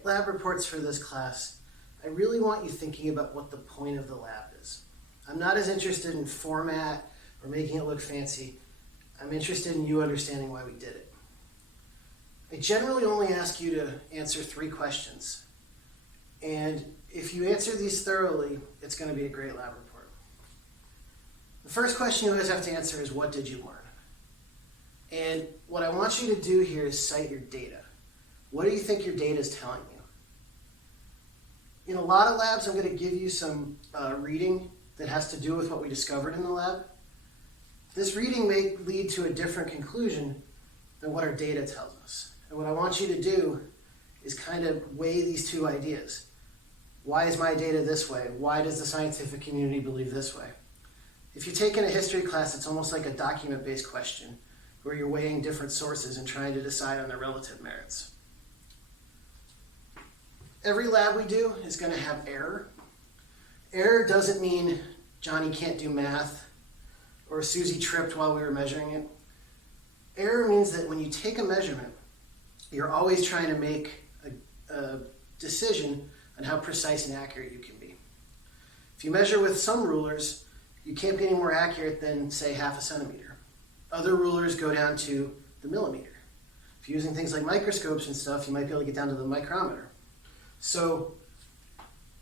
write lab reports for this class, I really want you thinking about what the point of the lab is. I'm not as interested in format or making it look fancy. I'm interested in you understanding why we did it. I generally only ask you to answer 3 questions. And if you answer these thoroughly, it's going to be a great lab report. The first question you always have to answer is, what did you learn? And what I want you to do here is cite your data. What do you think your data is telling you? In a lot of labs, I'm going to give you some reading that has to do with what we discovered in the lab. This reading may lead to a different conclusion than what our data tells us. And what I want you to do is kind of weigh these 2 ideas. Why is my data this way? Why does the scientific community believe this way? If you've taken a history class, it's almost like a document-based question where you're weighing different sources and trying to decide on their relative merits. Every lab we do is going to have error. Error doesn't mean Johnny can't do math or Susie tripped while we were measuring it. Error means that when you take a measurement, you're always trying to make a decision on how precise and accurate you can be. If you measure with some rulers, you can't be any more accurate than, say, 1/2 centimeter. Other rulers go down to the millimeter. If you're using things like microscopes and stuff, you might be able to get down to the micrometer. So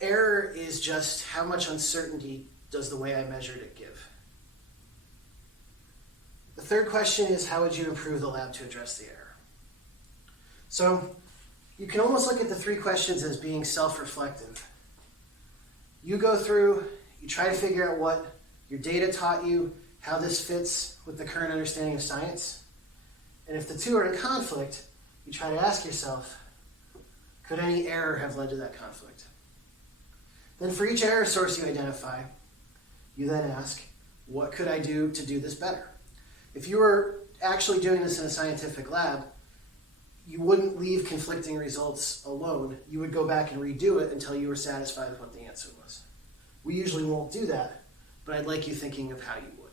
error is just how much uncertainty does the way I measured it give. The third question is, how would you improve the lab to address the error? So you can almost look at the 3 questions as being self-reflective. You go through, you try to figure out what your data taught you, how this fits with the current understanding of science. And if the 2 are in conflict, you try to ask yourself, could any error have led to that conflict? Then for each error source you identify, you then ask, what could I do to do this better? If you were actually doing this in a scientific lab, you wouldn't leave conflicting results alone. You would go back and redo it until you were satisfied with what the answer was. We usually won't do that, but I'd like you thinking of how you would.